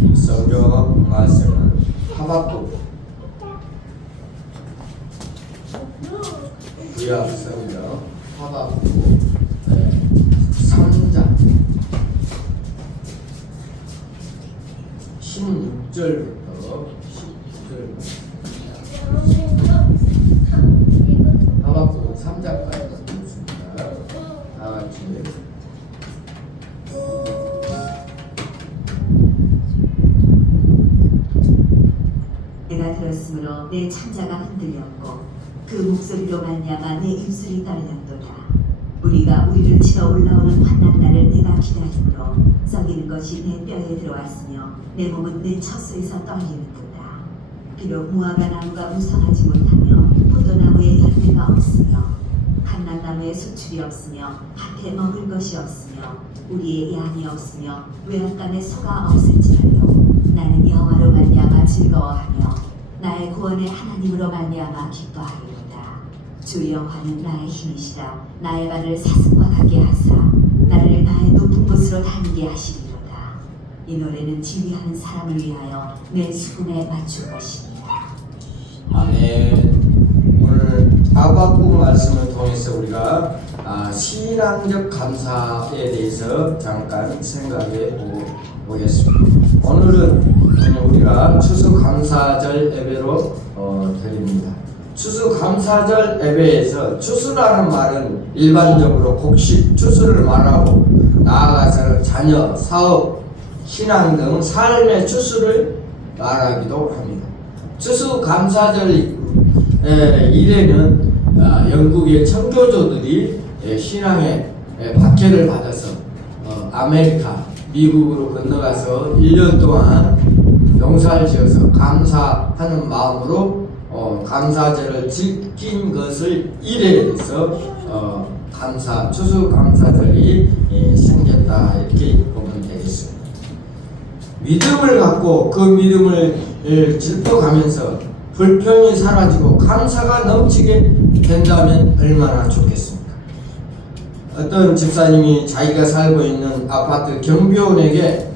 성경 말씀은 하박국 구약 성경 하박국 3장 16절부터 19절부터 하박국 3장까지 읽습니다. 다 같이 내가 들었으므로 내 창자가 흔들렸고 그 목소리로 말미암아 내 입술이 떨렸도다. 우리가 우리를 치러 올라오는 환난 날을 내가 기다림으로 썩이는 것이 내 뼈에 들어왔으며 내 몸은 내 처소에서 떨리는도다. 비록 무화과 나무가 무성하지 못하며 포도나무에 열매가 없으며 감람나무에 수출이 없으며 밭에 먹을 것이 없으며 우리의 양이 없으며 외양간에 소가 없을지라도 나는 여호와로 말미암아 즐거워하며 나의 구원의 하나님으로 말미암아 기뻐하리로다. 주 여호와는 나의 힘이시라. 나의 발을 사슴과 같게 하사 나를 나의 높은 곳으로 다니게 하시리로다. 이 노래는 지휘하는 사람을 위하여 내 수금에 맞춘 것입니다. 아멘. 오늘 하박국 말씀을 통해서 우리가 신앙적 감사에 대해서 잠깐 생각해 보겠습니다. 오늘은 우리가 추수감사절 예배로 드립니다. 추수감사절 예배에서 추수라는 말은 일반적으로 곡식 추수를 말하고 나아가서는 자녀, 사업, 신앙 등 삶의 추수를 말하기도 합니다. 추수감사절 이래는 영국의 청교도들이 신앙의 박해를 받아서 아메리카, 미국으로 건너가서 1년 동안 농사를 지어서 감사하는 마음으로 감사절을 지킨 것을 이래서 추수감사절이 생겼다 이렇게 보면 되겠습니다. 믿음을 갖고 그 믿음을 짚어가면서 불평이 사라지고 감사가 넘치게 된다면 얼마나 좋겠습니까? 어떤 집사님이 자기가 살고 있는 아파트 경비원에게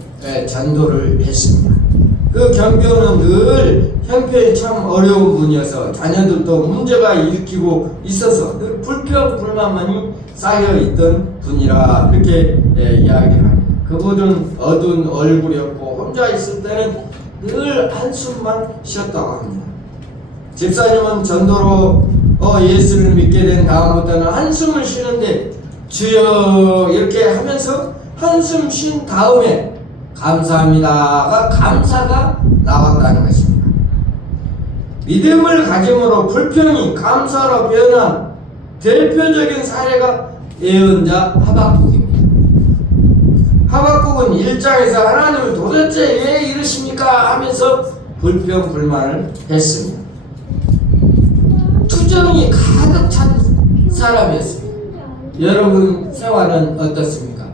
전도를 했습니다. 그 경비원은 늘 형편이 참 어려운 분이어서 자녀들도 문제가 일으키고 있어서 늘 불평 불만만이 쌓여있던 분이라 이렇게 이야기를 합니다. 그분은 어두운 얼굴이었고 혼자 있을 때는 늘 한숨만 쉬었다고 합니다. 집사님은 전도로 예수를 믿게 된 다음부터는 한숨을 쉬는데 주여 이렇게 하면서 한숨 쉰 다음에 감사합니다가 감사가 나왔다는 것입니다. 믿음을 가짐으로 불평이 감사로 변한 대표적인 사례가 예언자 하박국입니다. 하박국은 1장에서 하나님을 도대체 왜 이러십니까 하면서 불평 불만을 했습니다. 투정이 가득 찬 사람이었습니다. 여러분 생활은 어떻습니까?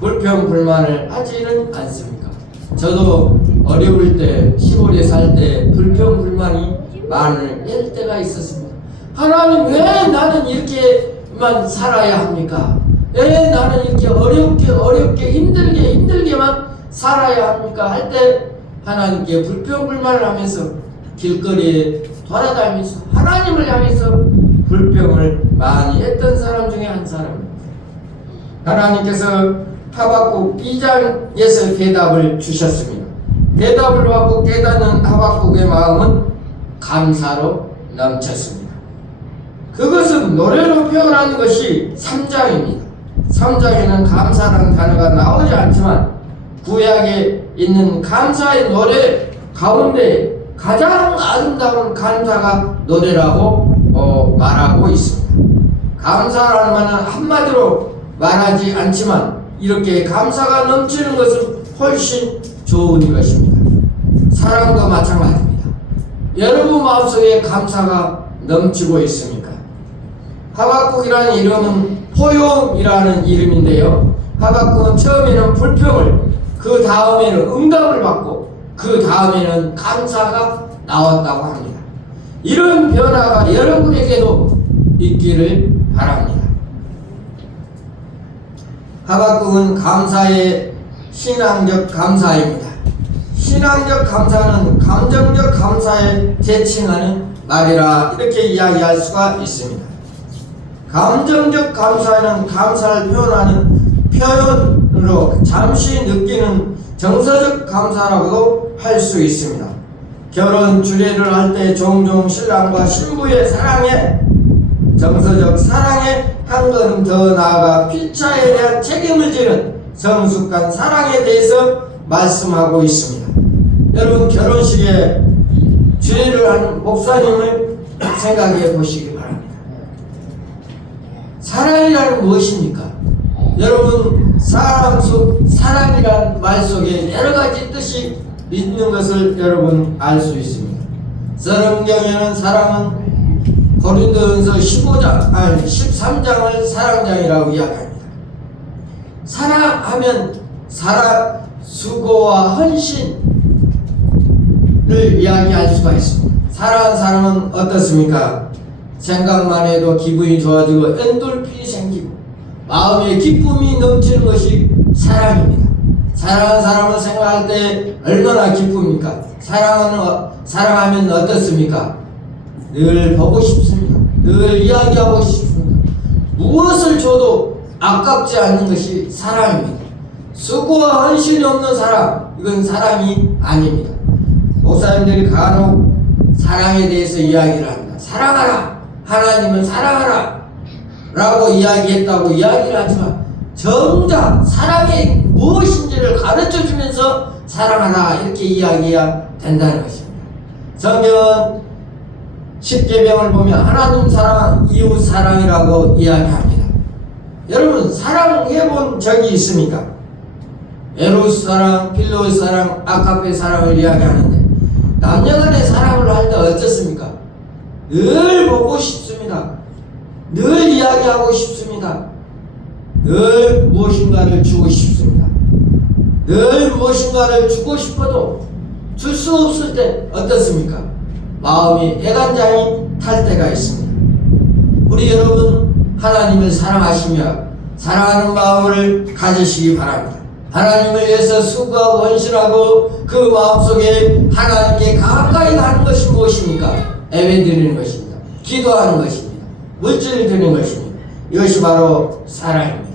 불평 불만을 하지는 않습니까? 저도 어려울 때 시골에 살 때 불평 불만이 많을 때가 있었습니다. 하나님 왜 나는 이렇게만 살아야 합니까? 왜 나는 이렇게 어렵게 힘들게만 살아야 합니까? 할 때 하나님께 불평 불만을 하면서 길거리에 돌아다니면서 하나님을 향해서 불평을 많이 했던 사람 중에 한 사람입니다. 하나님께서 하박국 2장에서 대답을 주셨습니다. 대답을 받고 깨닫는 하박국의 마음은 감사로 넘쳤습니다. 그것은 노래로 표현한 것이 3장입니다. 3장에는 감사라는 단어가 나오지 않지만 구약에 있는 감사의 노래 가운데 가장 아름다운 감사가 노래라고 말하고 있습니다. 감사라는 말은 한마디로 말하지 않지만 이렇게 감사가 넘치는 것은 훨씬 좋은 것입니다. 사랑도 마찬가지입니다. 여러분 마음속에 감사가 넘치고 있습니까? 하박국이라는 이름은 포용이라는 이름인데요. 하박국은 처음에는 불평을, 그 다음에는 응답을 받고 그 다음에는 감사가 나왔다고 합니다. 이런 변화가 여러분에게도 있기를 바랍니다. 하박국은 감사의 신앙적 감사입니다. 신앙적 감사는 감정적 감사에 대칭하는 말이라 이렇게 이야기할 수가 있습니다. 감정적 감사는 감사를 표현하는 표현으로 잠시 느끼는 정서적 감사라고도 할 수 있습니다. 결혼 주례를 할 때 종종 신랑과 신부의 사랑에 정서적 사랑에 한 걸음 더 나아가 필자에 대한 책임을 지는 성숙한 사랑에 대해서 말씀하고 있습니다. 여러분, 결혼식에 주례를 하는 목사님을 생각해 보시기 바랍니다. 사랑이란 무엇입니까? 여러분, 사랑이란 말 속에 여러 가지 뜻이 있는 것을 여러분 알 수 있습니다. 성경에는 사랑은 고린도전서 13장을 사랑장이라고 이야기합니다. 사랑하면 수고와 헌신을 이야기할 수가 있습니다. 사랑하는 사람은 어떻습니까? 생각만 해도 기분이 좋아지고 엔돌핀이 생기고 마음에 기쁨이 넘치는 것이 사랑입니다. 사랑하는 사람을 생각할 때 얼마나 기쁩니까? 사랑하면 어떻습니까? 늘 보고 싶습니다. 늘 이야기하고 싶습니다. 무엇을 줘도 아깝지 않는 것이 사랑입니다. 수고와 헌신이 없는 사랑, 이건 사랑이 아닙니다. 목사님들이 간혹 사랑에 대해서 이야기를 합니다. 사랑하라! 하나님은 사랑하라! 라고 이야기했다고 이야기를 하지만 정작 사랑이 무엇인지를 가르쳐주면서 사랑하라 이렇게 이야기해야 된다는 것입니다. 성경은 십계명을 보면 하나님 사랑, 이웃 사랑이라고 이야기합니다. 여러분, 사랑해본 적이 있습니까? 에로스 사랑, 필로스 사랑, 아가페 사랑을 이야기하는데 남녀간의 사랑을 할 때 어떻습니까? 늘 보고 싶습니다. 늘 이야기하고 싶습니다. 늘 무엇인가를 주고 싶습니다. 늘 무엇인가를 주고 싶어도 줄 수 없을 때 어떻습니까? 마음이 애간장이 탈 때가 있습니다. 우리 여러분, 하나님을 사랑하시며 사랑하는 마음을 가지시기 바랍니다. 하나님을 위해서 수고하고 헌신하고 그 마음속에 하나님께 가까이 가는 것이 무엇입니까? 예배 드리는 것입니다. 기도하는 것입니다. 물질을 드리는 것입니다. 이것이 바로 사랑입니다.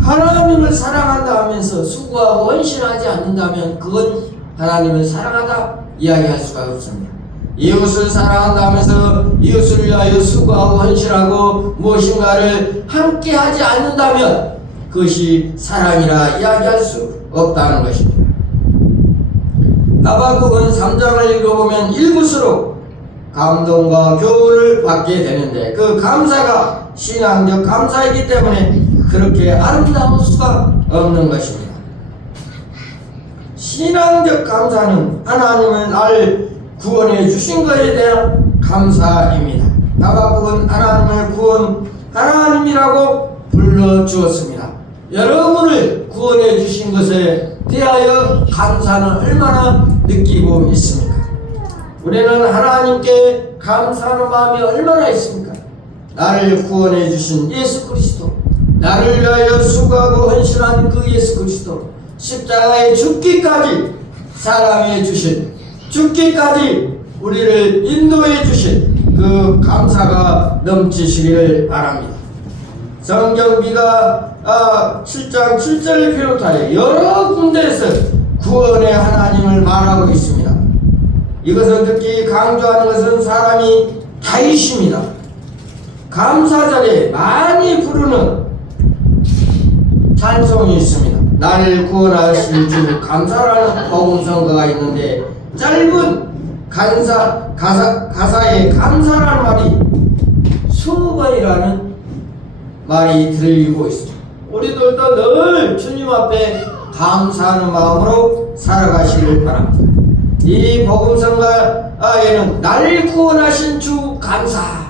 하나님을 사랑한다 하면서 수고하고 헌신하지 않는다면 그건 하나님을 사랑하다 이야기할 수가 없습니다. 이웃을 사랑한다 하면서 이웃을 위하여 수고하고 헌신하고 무엇인가를 함께 하지 않는다면 그것이 사랑이라 이야기할 수 없다는 것입니다. 하박국은 3장을 읽어보면 일구수로 감동과 교훈을 받게 되는데 그 감사가 신앙적 감사이기 때문에 그렇게 아름다울 수가 없는 것입니다. 신앙적 감사는 하나님은 나를 구원해 주신 것에 대한 감사입니다. 하박국은 하나님을 하나님이라고 불러주었습니다. 여러분을 구원해 주신 것에 대하여 감사는 얼마나 느끼고 있습니까? 우리는 하나님께 감사하는 마음이 얼마나 있습니까? 나를 구원해 주신 예수 그리스도, 나를 위하여 수고하고 헌신한 그 예수 그리스도, 십자가에 죽기까지 사랑해 주신, 죽기까지 우리를 인도해 주신 그 감사가 넘치시기를 바랍니다. 성경비가 7장 7절을 비롯하여 여러 군데에서 구원의 하나님을 말하고 있습니다. 이것을 특히 강조하는 것은 사람이 다윗입니다. 감사절에 많이 부르는 찬송이 있습니다. 나를 구원하신 주 감사라는 복음성가가 있는데 짧은 가사에 감사라는 말이 20번이라는 말이 들리고 있습니다. 우리들도 늘 주님 앞에 감사하는 마음으로 살아가시길 바랍니다. 이 복음성가에는 나를 구원하신 주 감사,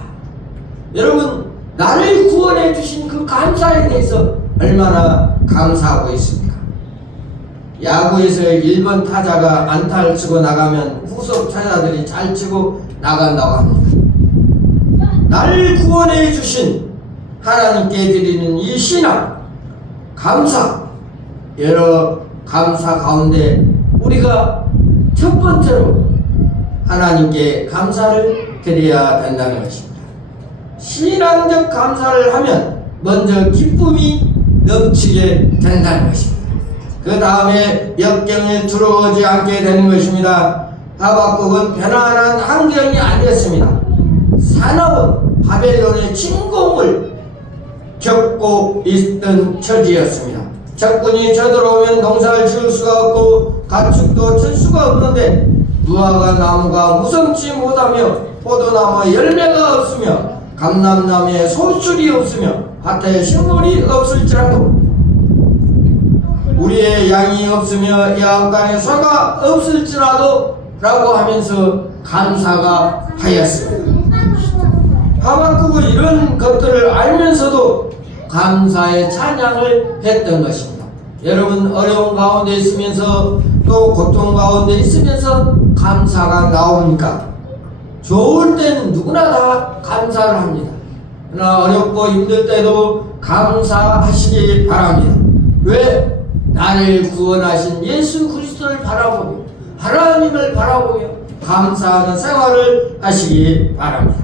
여러분 나를 구원해 주신 그 감사에 대해서 얼마나 감사하고 있습니까? 야구에서 1번 타자가 안타를 치고 나가면 후속 타자들이 잘 치고 나간다고 합니다. 나를 구원해 주신 하나님께 드리는 이 신앙, 감사, 감사 가운데 우리가 첫 번째로 하나님께 감사를 드려야 된다는 것입니다. 신앙적 감사를 하면 먼저 기쁨이 넘치게 된다는 것입니다. 그 다음에 역경에 두려워하지 않게 되는 것입니다. 하박국은 편안한 환경이 아니었습니다. 사나운 바벨론의 침공을 겪고 있던 처지였습니다. 적군이 쳐들어오면 농사를 지을 수가 없고 가축도 칠 수가 없는데 무화과 나무가 무성치 못하며 포도나무에 열매가 없으며 감람나무에 소출이 없으며 밭에 식물이 없을지라도 우리의 양이 없으며 야간에 소가 없을지라도 라고 하면서 감사가 하였습니다. 하박국은 이런 것들을 알면서도 감사의 찬양을 했던 것입니다. 여러분 어려운 가운데 있으면서 또 고통 가운데 있으면서 감사가 나오니까 좋을 때는 누구나 다 감사를 합니다. 그러나 어렵고 힘들 때도 감사하시기 바랍니다. 왜? 나를 구원하신 예수 그리스도를 바라보며 하나님을 바라보며 감사하는 생활을 하시기 바랍니다.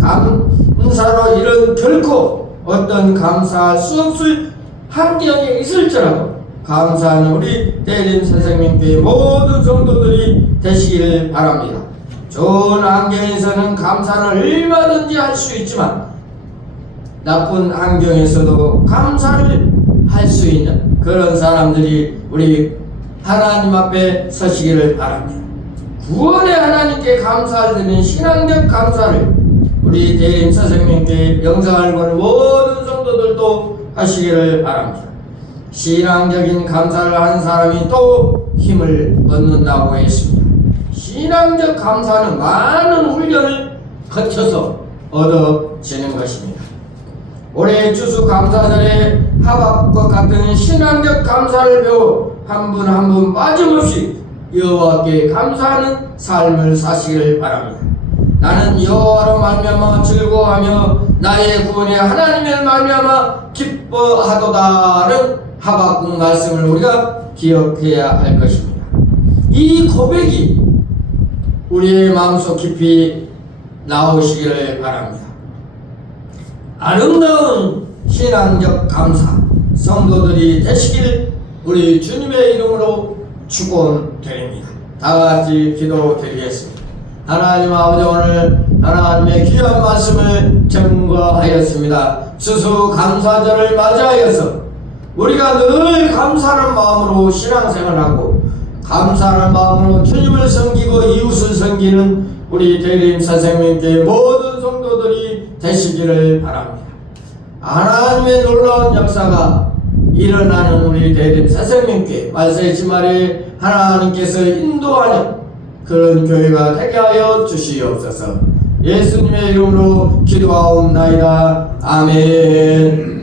감사로 이런 결코 어떤 감사할 수 없을 환경에 있을지라도 감사하는 우리 대림 선생님께 모든 성도들이 되시기를 바랍니다. 좋은 환경에서는 감사를 얼마든지 할 수 있지만 나쁜 환경에서도 감사를 할 수 있는 그런 사람들이 우리 하나님 앞에 서시기를 바랍니다. 구원의 하나님께 감사를 드리는 신앙적 감사를 우리 대림 선생님께 영상을 보는 모든 성도들도 하시기를 바랍니다. 신앙적인 감사를 하는 사람이 또 힘을 얻는다고 했습니다. 신앙적 감사는 많은 훈련을 거쳐서 얻어지는 것입니다. 올해 추수감사절에 하박과 같은 신앙적 감사를 배워 한 분 한 분 빠짐없이 여호와께 감사하는 삶을 사시기를 바랍니다. 나는 여호와로 말미암아 즐거워하며 나의 구원의 하나님을 말미암아 기뻐하도다는 하박국 말씀을 우리가 기억해야 할 것입니다. 이 고백이 우리의 마음속 깊이 나오시기를 바랍니다. 아름다운 신앙적 감사 성도들이 되시기를 우리 주님의 이름으로 축원드립니다. 다같이 기도드리겠습니다. 하나님 아버지, 오늘 하나님의 귀한 말씀을 증거하였습니다. 추수감사절을 맞이하여서 우리가 늘 감사하는 마음으로 신앙생활하고 감사하는 마음으로 주님을 섬기고 이웃을 섬기는 우리 대림 선생님께 모든 성도들이 되시기를 바랍니다. 하나님의 놀라운 역사가 일어나는 우리 대림 선생님께 말세의 주말에 하나님께서 인도하는 그런 교회가 되게 하여 주시옵소서. 예수님의 이름으로 기도하옵나이다. 아멘.